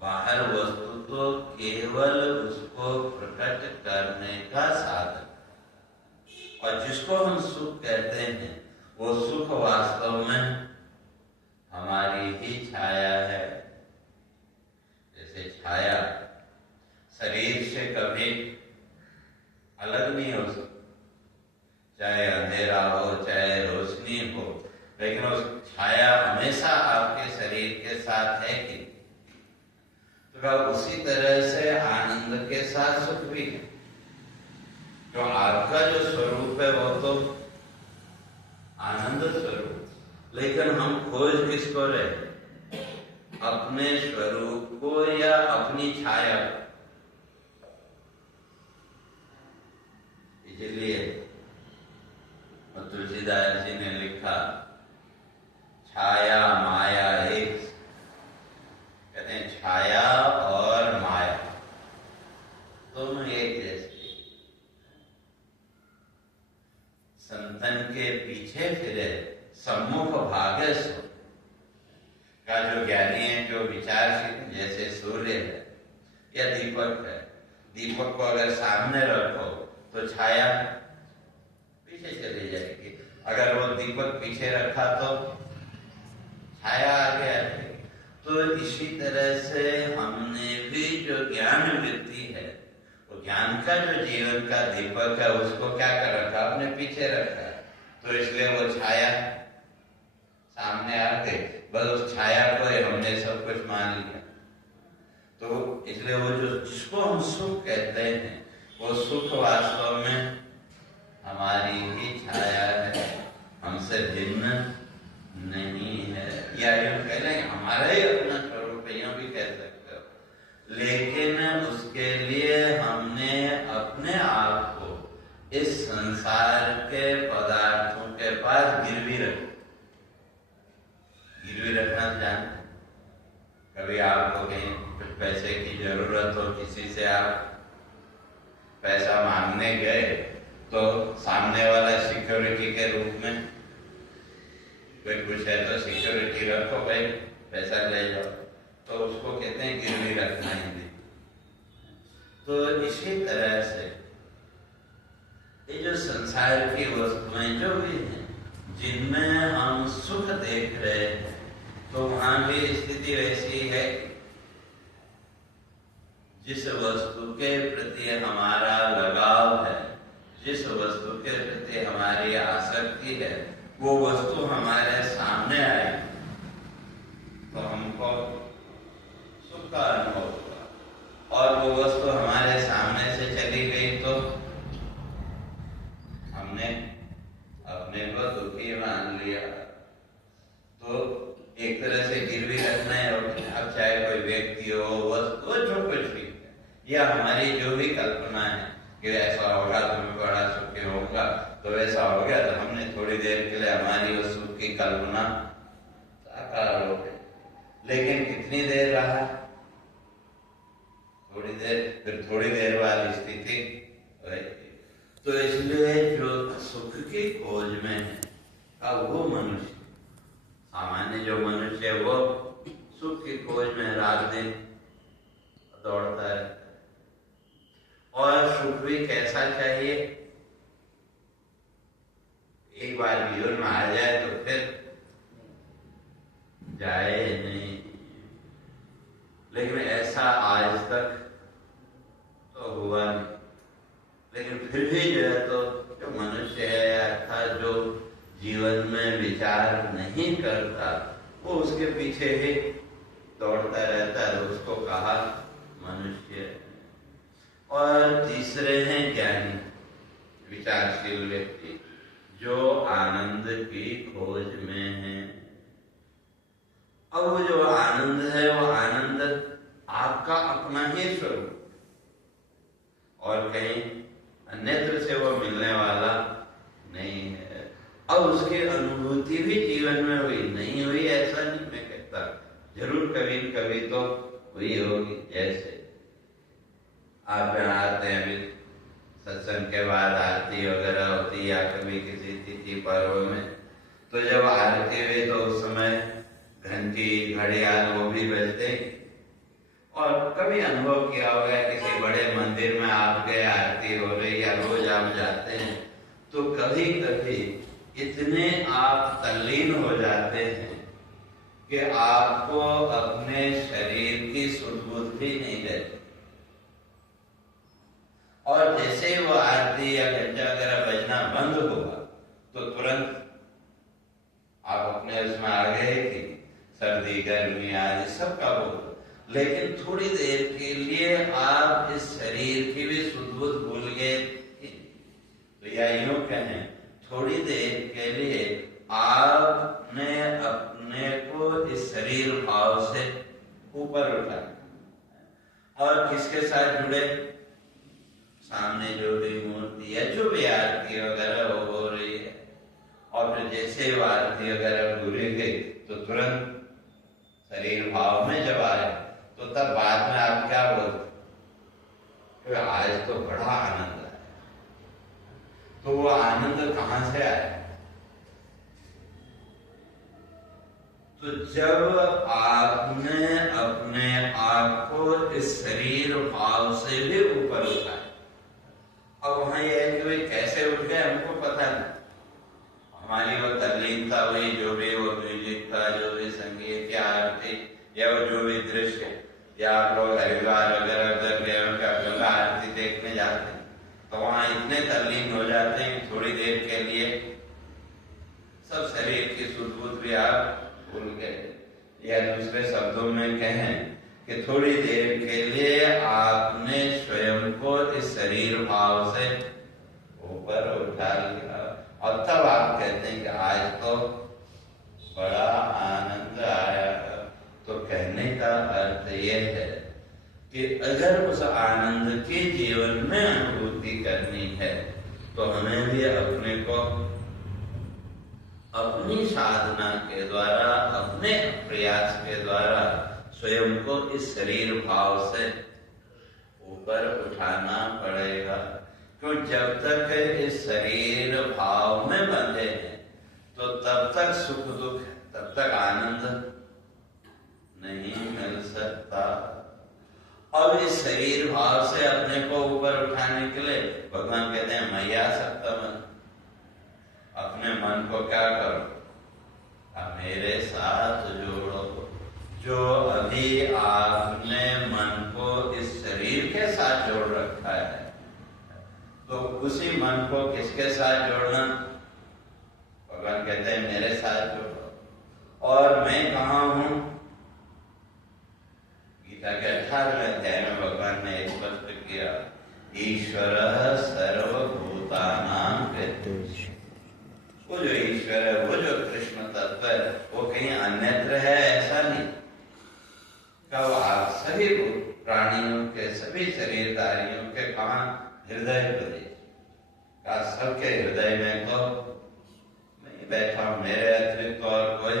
बाहर वस्तु तो केवल उसको प्रकट करने का साधन, और जिसको हम सुख कहते हैं वो सुख वास्तव में हमारी ही छाया है। जैसे छाया शरीर से कभी अलग नहीं हो सकती, चाहे अंधेरा हो चाहे रोशनी हो, लेकिन उस छाया हमेशा आपके शरीर के साथ है कि? तो उसी तरह से आनंद के साथ सुख भी है। तो आपका जो स्वरूप है वो तो आनंद स्वरूप, लेकिन हम खोज किसको रहे? अपने स्वरूप को या अपनी छाया को? इसलिए तुलसीदास जी ने लिखा, छाया माया एक। कहते हैं छाया और माया दोनों एक जैसे। संतन के पीछे फिरे सम्मुख भागे सो। का जो ज्ञानी है, जो विचारशील, जैसे सूर्य है या दीपक है, दीपक को अगर सामने रखो तो छाया पीछे चली जाएगी, अगर वो दीपक पीछे रखा तो छाया आगे आ जाएगी। तो इसी तरह से हमने भी जो ज्ञान वृत्ति है, वो ज्ञान का जो जीवन का दीपक है, उसको क्या कर रखा? अपने पीछे रखा है। तो इसलिए वो छाया सामने आके बस उस छाया को हमने सब कुछ मान लिया। तो इसलिए वो जो जिसको हम सुख कहते हैं, वो सुख वास्तव में हमारी ही छाया है, हमसे भिन्न नहीं है। या यूं कह लें हमारा ही अपना स्वरूप है, यूं भी कह सकते हो। लेकिन उसके लिए हमने अपने आप को इस संसार के पदार्थों के पास गिरवी रखा। गिरवी रखना जानते? कभी आपको कहीं कुछ पैसे की जरूरत हो, किसी से आप पैसा मांगने गए, तो सामने वाला सिक्योरिटी के रूप में कोई पूछे तो सिक्योरिटी रखो भाई, पैसा ले जाओ, तो उसको कहते हैं गिरवी रखना हिंदी। तो इसी तरह से ये जो संसार की वस्तुएं जो भी हैं, जिनमें हम सुख देख रहे हैं, तो वहां भी स्थिति वैसी है। जिस वस्तु के प्रति हमारा लगाव है, जिस वस्तु के प्रति हमारी आसक्ति है, वो वस्तु हमारे सामने आई तो हमको सुख का अनुभव हुआ, और वो वस्तु हमारे सामने से चली गई तो हमने अपने को दुखी वो जो कुछ भी है, या हमारी जो भी कल्पना है कि ऐसा होगा तो मैं बड़ा सुखी होगा, तो ऐसा हो गया, तो हमने थोड़ी देर के लिए हमारी उस सुख की कल्पना साकार हो गई। लेकिन कितनी देर रहा? थोड़ी देर, फिर थोड़ी देर बाद स्थिति वही। तो इसलिए जो सुख की खोज में है, अब वो मनुष्य, सामान्य जो मनुष्य है, वो सुख की खोज में रात दिन दौड़ता है। और सुख भी कैसा चाहिए? एक बार जीवन में आ जाए तो फिर जाए नहीं। लेकिन ऐसा आज तक तो हुआ नहीं। लेकिन फिर भी जो है, तो जो मनुष्य है, अर्थात जो जीवन में विचार नहीं करता, वो उसके पीछे ही दौड़ता रहता है, उसको कहा मनुष्य। और तीसरे हैं ज्ञानी, विचारशील व्यक्ति, जो आनंद की खोज में है। अब वो जो आनंद है, वो आनंद आपका अपना ही स्वरूप, और कहीं अन्यत्र से वो मिलने वाला नहीं है। अब उसकी अनुभूति भी जीवन में हुई, नहीं हुई ऐसा नहीं मैं कहता, जरूर कभी कभी तो हुई होगी। जैसे आप यहाँ आते हैं, अभी सत्संग के बाद आरती वगैरह होती, या कभी किसी तिथि पर्व में, तो जब आरती हुई तो उस समय घंटी घड़ियाल वो भी बजते। और कभी अनुभव किया होगा, किसी बड़े मंदिर में आप गए, आरती हो रही, या रोज आप जाते हैं, तो कभी कभी इतने आप तल्लीन हो जाते हैं कि आपको अपने शरीर की सुध-बुध भी नहीं रहती। और जैसे ही वो आरती या घंटा वगैरह बजना बंद होगा, तो तुरंत आप अपने उसमें आ गए कि सर्दी गर्मी आदि सबका बोल। लेकिन थोड़ी देर के लिए आप इस शरीर की भी सुध-बुध भूल गए। तो या यूं कहें, थोड़ी देर के लिए आपने अपने को इस शरीर भाव से ऊपर उठा, और किसके साथ जुड़े? सामने जो भी मूर्ति है, जो भी आरती वगैरह हो रही है। और फिर जैसे वो आरती वगैरह पूरी गई, तो तुरंत शरीर भाव में जब आए, तो तब बाद में आप क्या बोलते? आज तो बड़ा आनंद आया। तो वो आनंद कहां से आया? तो जब आपने अपने आप को इस शरीर भाव से भी ऊपर उठाया। अब वहां यह है कि वे कैसे उठ गए हमको पता नहीं। हमारी वो तल्लीनता हुई, जो भी वो म्यूजिक था, जो भी संगीत या आरती, या वो जो भी दृश्य, या आप लोग हरिद्वार वगैरह उधर गए, गंगा आरती देखने जाते हैं, तो वहां इतने तल्लीन हो जाते हैं कि थोड़ी देर के लिए सब शरीर की सुध-बुध भी आप भूल गए। या दूसरे शब्दों में कहें कि थोड़ी देर के लिए आपने स्वयं को इस शरीर भाव से ऊपर उठा लिया, और तब आप कहते हैं कि आज तो बड़ा आनंद आया। तो कहने का अर्थ यह है कि अगर उस आनंद की जीवन में अनुभूति करनी है, तो हमें भी अपने को अपनी साधना के द्वारा, अपने प्रयास के द्वारा स्वयं को इस शरीर भाव से ऊपर उठाना पड़ेगा। क्यों? जब तक इस शरीर भाव में बंधे हैं, तो तब तक सुख दुख, तब तक आनंद नहीं मिल सकता। अब इस शरीर भाव से अपने को ऊपर उठाने के लिए भगवान कहते हैं, मैया सकता मन। अपने मन को क्या करो? अब मेरे साथ जोड़ो। जो अभी आपने मन को इस शरीर के साथ जोड़ रखा है, तो उसी मन को किसके साथ जोड़ना? भगवान कहते हैं मेरे साथ जोड़ो। और मैं कहाँ हूं? गीता के 18वें अध्याय में भगवान ने स्पष्ट किया, ईश्वर सर्वभूतानां हृदय। वो जो ईश्वर है, वो जो कृष्ण तत्व है, वो कहीं अन्यत्र है ऐसा नहीं। कब आप सभी प्राणियों के, सभी शरीरधारियों के कहाँ हृदय प्रदेश का, सबके हृदय में तो मैं बैठा हूं, मेरे अतिरिक्त और कोई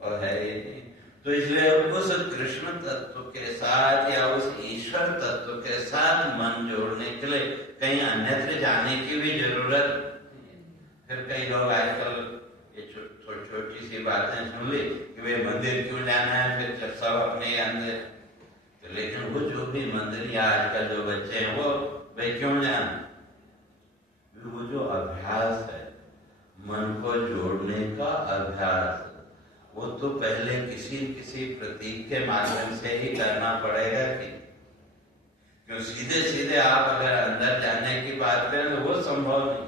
और है ही नहीं। तो इसलिए उस कृष्ण तत्व के साथ या उस ईश्वर तत्व के साथ मन जोड़ने के लिए कहीं अन्यत्र जाने की भी जरूरत नहीं। फिर कई लोग आजकल ये छोटी सी बातें सुन ली कि वे मंदिर क्यों जाना है, फिर सब अपने अंदर। तो लेकिन वो जो भी मंदिर या आजकल जो बच्चे हैं वो वे क्यों जाना, वो जो अभ्यास है मन को जोड़ने का अभ्यास, वो तो पहले किसी प्रतीक के माध्यम से ही करना पड़ेगा कि क्यों सीधे सीधे आप अगर अंदर जाने की बात करें तो वो संभव नहीं।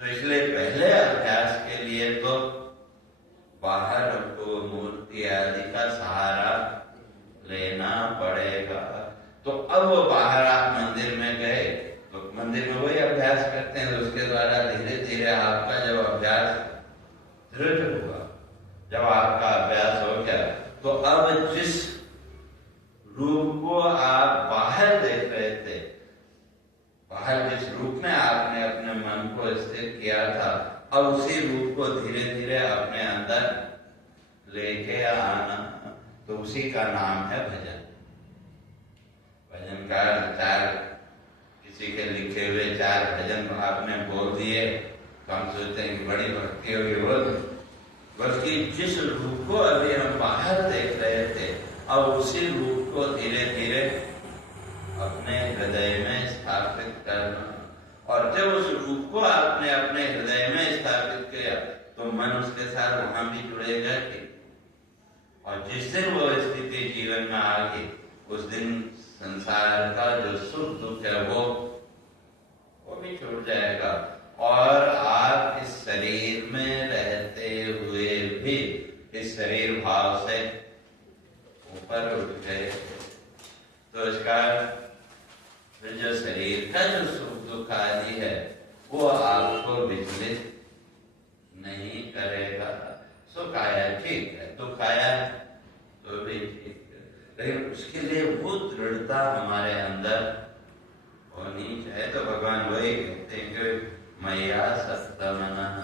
तो इसलिए पहले अभ्यास के लिए तो बाहर हमको मूर्ति आदि का सहारा लेना पड़ेगा। तो अब वो बाहर आप मंदिर में गए तो मंदिर में वही अभ्यास करते हैं, तो उसके द्वारा धीरे धीरे आपका जब अभ्यास दृढ़ हुआ, जब आपका अभ्यास हो गया, तो अब जिस रूप को आप बाहर देख रहे थे, बाहर जिस रूप में आपने अपने मन को स्थिर किया था, अब उसी रूप को धीरे धीरे अपने अंदर लेके आना, तो उसी का नाम है भजन। भजन का चार, किसी के लिखे हुए 4 भजन आपने बोल दिए तो हम सोचते हैं कि बड़ी भक्ति होगी, बल्कि जिस रूप को अभी हम बाहर देख रहे थे, अब उसी रूप को धीरे धीरे अपने हृदय में स्थापित करना। और जब उस रूप को आपने अपने हृदय में स्थापित किया तो मन उसके साथ वहां भी जुड़ेगा कि, और जिस दिन वो स्थिति जीवन में आ गई, उस दिन संसार का जो सुख दुख है वो भी छूट जाएगा, और आप इस शरीर में रहते हुए भी इस शरीर भाव से ऊपर उठ गए। तो इसका फिर जो शरीर का जो सुख दुख आदि है वो आपको विचलित नहीं करेगा। सुख आया ठीक है, दुख आया तो भी ठीक है, लेकिन उसके लिए वो दृढ़ता हमारे अंदर होनी चाहिए। तो भगवान वही कहते हैं कि मैया सत्तमनः,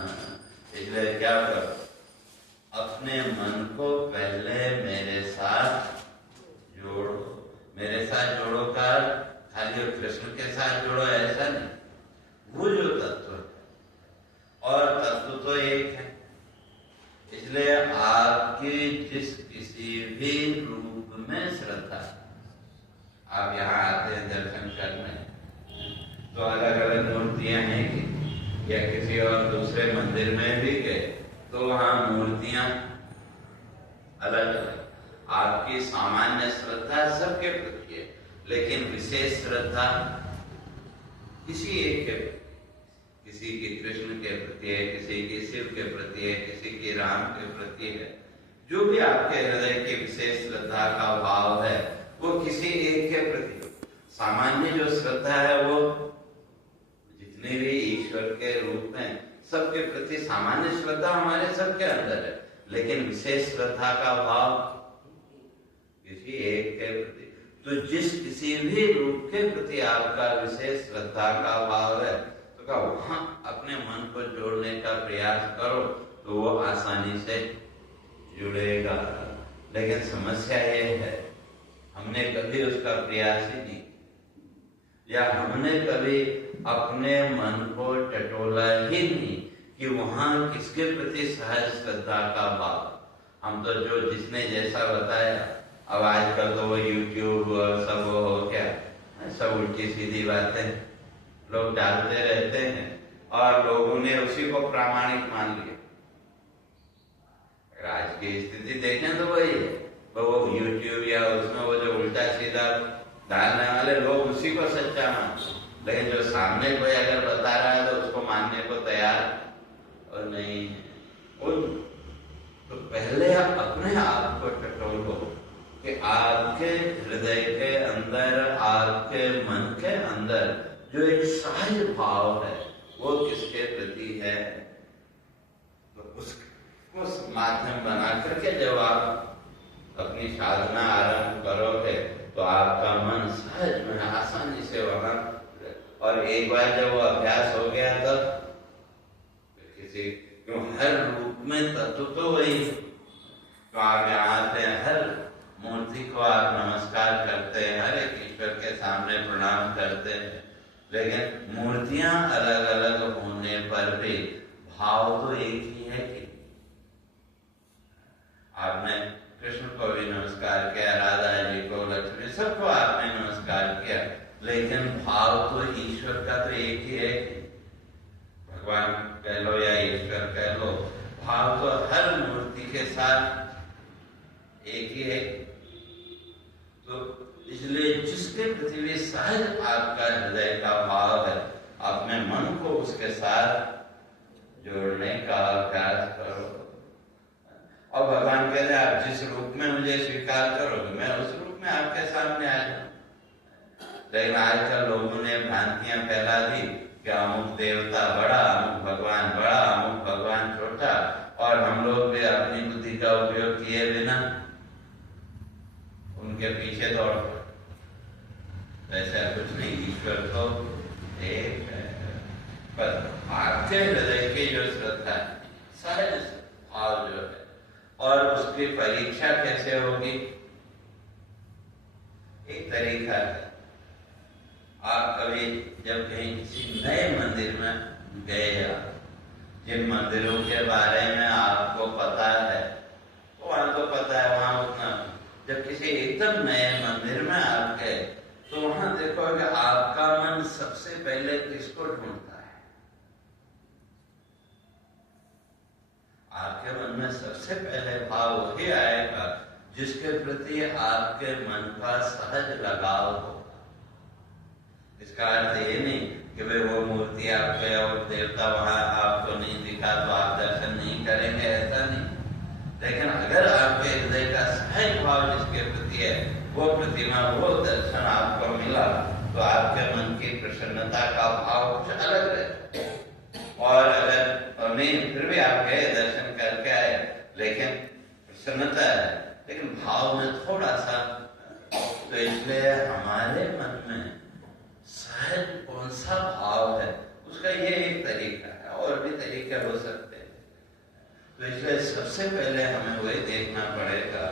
इसलिए क्या करो, अपने मन को पहले मेरे साथ जोड़ो। मेरे साथ जोड़ो का खाली कृष्ण के साथ जोड़ो ऐसा नहीं, वो जो तत्व है और तत्व तो एक है। इसलिए आपकी जिस किसी भी रूप में श्रद्धा, आप यहाँ आते हैं दर्शन करने तो अलग अलग मूर्तियां हैं कि, या किसी और दूसरे मंदिर में भी गए तो वहां मूर्तियां अलग अलग। आपकी सामान्य श्रद्धा सबके प्रति है, लेकिन विशेष श्रद्धा किसी एक के, किसी की कृष्ण के प्रति है, किसी की शिव के प्रति है, किसी की राम के प्रति है। जो भी आपके हृदय की विशेष श्रद्धा का भाव है वो किसी एक के प्रति। सामान्य जो श्रद्धा है वो जितने भी ईश्वर के रूप में सबके प्रति सामान्य श्रद्धा हमारे सबके अंदर है, लेकिन विशेष श्रद्धा का भाव किसी एक के प्रति। तो जिस किसी भी रूप के प्रति आपका विशेष श्रद्धा का भाव है तो क्या वहां अपने मन को जोड़ने का प्रयास करो तो वो आसानी से जुड़ेगा। लेकिन समस्या ये है हमने कभी उसका प्रयास ही नहीं, या हमने कभी अपने मन को टटोला ही नहीं कि वहां किसके प्रति सहज श्रद्धा का भाव। हम तो जो जिसने जैसा बताया, अब आजकल तो वो यूट्यूब और सब वो हो गया, सब उल्टी सीधी बातें लोग डालते रहते हैं और लोगों ने उसी को प्रामाणिक मान लिया। आज की स्थिति देखें तो वही है, वो यूट्यूब या उसमें वो जो उल्टा सीधा डालने वाले लोग उसी को सच्चा मानते, लेकिन जो सामने कोई अगर बता रहा है तो उसको मानने को तैयार और नहीं है। तो पहले आप अपने आप को टटोलो कि आपके हृदय के अंदर, आपके मन के अंदर जो एक सहज भाव है वो किसके प्रति है। तो उसको माध्यम बना करके जब आप अपनी साधना आरंभ करोगे तो तो आपका मन सहज में आसानी से वहां, और एक बार जब वो अभ्यास हो गया तब किसी, क्यों हर रूप में तत्व तो वही, तो आप यहाँ से हर मूर्ति को आप नमस्कार करते हैं, हर एक ईश्वर के सामने प्रणाम करते हैं, लेकिन मूर्तियां अलग अलग होने पर भी भाव तो एक ही है कि आपने कृष्ण को भी नमस्कार किया, राधा जी को, लक्ष्मी, सबको आपने नमस्कार किया, लेकिन भाव तो ईश्वर का तो एक ही है कि भगवान कह लो या ईश्वर कह लो, भाव तो हर मूर्ति के साथ एक ही है। तो इसलिए जिसके प्रति भी सहज आपका हृदय का भाव है, अपने मन को उसके साथ जोड़ने का अभ्यास करो। और भगवान कहते हैं आप जिस रूप में मुझे स्वीकार करोगे मैं उस रूप में आपके सामने आ जाऊं। लेकिन आजकल लोगों ने भ्रांतियां फैला दी कि अमुक देवता बड़ा, अमुक भगवान बड़ा, अमुक भगवान छोटा, और हम लोग भी अपनी बुद्धि का उपयोग किए बिना उनके पीछे दौड़ पड़े। ऐसा कुछ नहीं, ईश्वर तो एक है, पर आपके हृदय की जो श्रद्धा है, सहज भाव जो है, और उसकी परीक्षा कैसे होगी? एक तरीका है, आप कभी जब कहीं किसी नए मंदिर में गए, जिन मंदिरों के बारे में आपको पता है, तो वहां तो पता है, वहां उतना, जब किसी एकदम नए मंदिर में आप गए तो वहां देखो कि आपका मन सबसे पहले किसको ढूंढता है? आपके मन में सबसे पहले भाव वही आएगा जिसके प्रति आपके मन का सहज लगाव होगा। इसका अर्थ ये नहीं कि भाई वो मूर्ति आपको या वो देवता वहां आपको नहीं दिखा तो आप दर्शन नहीं करेंगे, ऐसा नहीं। लेकिन अगर आपके हृदय का सहज भाव जिसके प्रति है, वो प्रतिमा, वो दर्शन आपको मिला, तो आपके मन की प्रसन्नता का भाव कुछ अलग रहता। और अगर नहीं, फिर भी आप गए, दर्शन करके आए, लेकिन प्रसन्नता है, लेकिन भाव में थोड़ा सा, तो इसलिए हमारे मन में सहज कौन सा भाव है, उसका ये एक तरीका है, और भी तरीके हो सकते हैं। तो इसलिए सबसे पहले हमें वही देखना पड़ेगा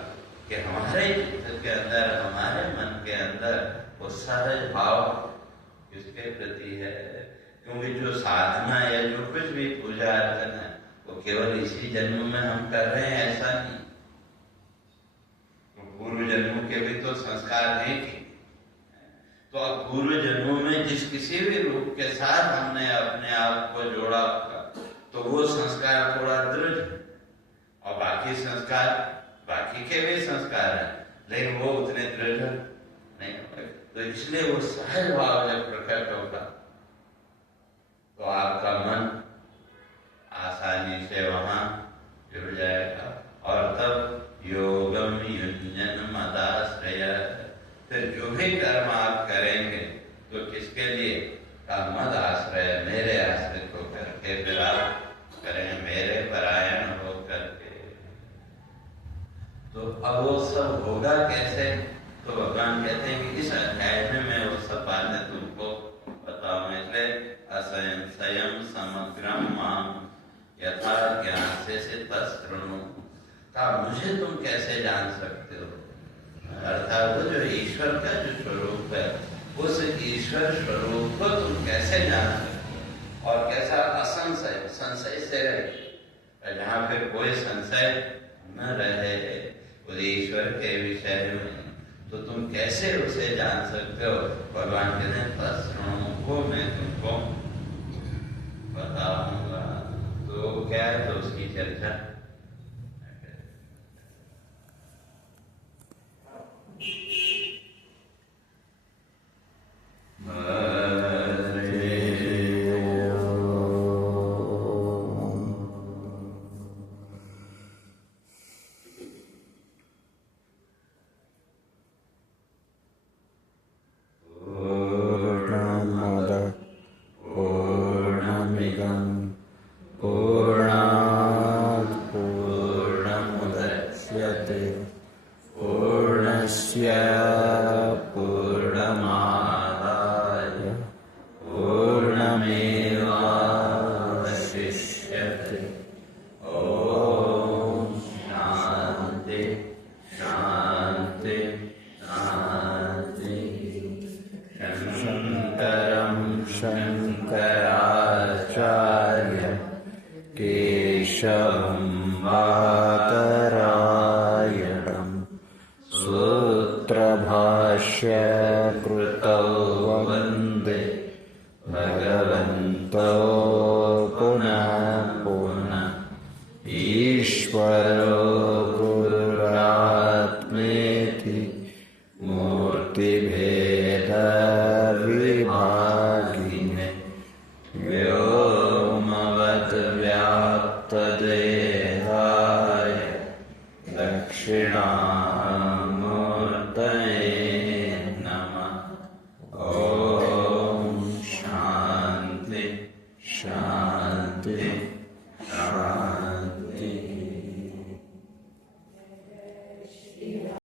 कि हमारे चित्त के अंदर, हमारे मन के अंदर वो सहज भाव किसके प्रति है। क्योंकि जो साधना या जो कुछ भी पूजा अर्चना है, वो केवल इसी जन्म में हम कर रहे हैं, ऐसा नहीं। तो पूर्व जन्मों के भी तो संस्कार नहीं थे, तो अब पूर्व जन्मों में जिस किसी भी रूप के साथ हमने अपने आप को जोड़ा, तो वो संस्कार थोड़ा दृढ़, और बाकी संस्कार, बाकी के भी संस्कार हैं, लेकिन वो उतने दृढ़ नहीं। तो इसलिए वो सहज भाव जब प्रकट होगा तो आपका मन आसानी से वहां जुड़ जाएगा, और तब योगम युञ्जन मदाश्रय, फिर जो भी कर्म आप करेंगे तो किसके लिए? मद आश्रय, मेरे आश्रित होकर के फिर आप करें, मेरे परायण होकर के। तो अब वो सब होगा कैसे? तो भगवान कहते हैं कि इस अध्याय में मैं वो सब बातें तुमको बताऊं। इसलिए असंशयम समग्रम माम यथा ज्ञान से तस्रणु, मुझे तुम कैसे जान सकते हो? अर्थात वो जो ईश्वर का जो स्वरूप है, उस ईश्वर स्वरूप को तुम कैसे जान सकते हो, और कैसा? असंशय, संशय से रहे, जहाँ पे कोई संशय न रहे उस ईश्वर के विषय में, तो तुम कैसे उसे जान सकते हो? भगवान कहते हैं तस्रणु, को मैं तुमको बताऊंगा। तो क्या है? तो उसकी चर्चा शङ्कराचार्य केशवं बादरायणं सूत्रभाष्य कृतौ वन्दे भगवन्तौ पुनः पुनः ईश्वरो गुरुरात्मेति मूर्तिभेदविभागिने व्योमवद्व्याप्तदेहाय दक्षिणामूर्तये नमः। ॐ शान्ति शान्ति शान्ति।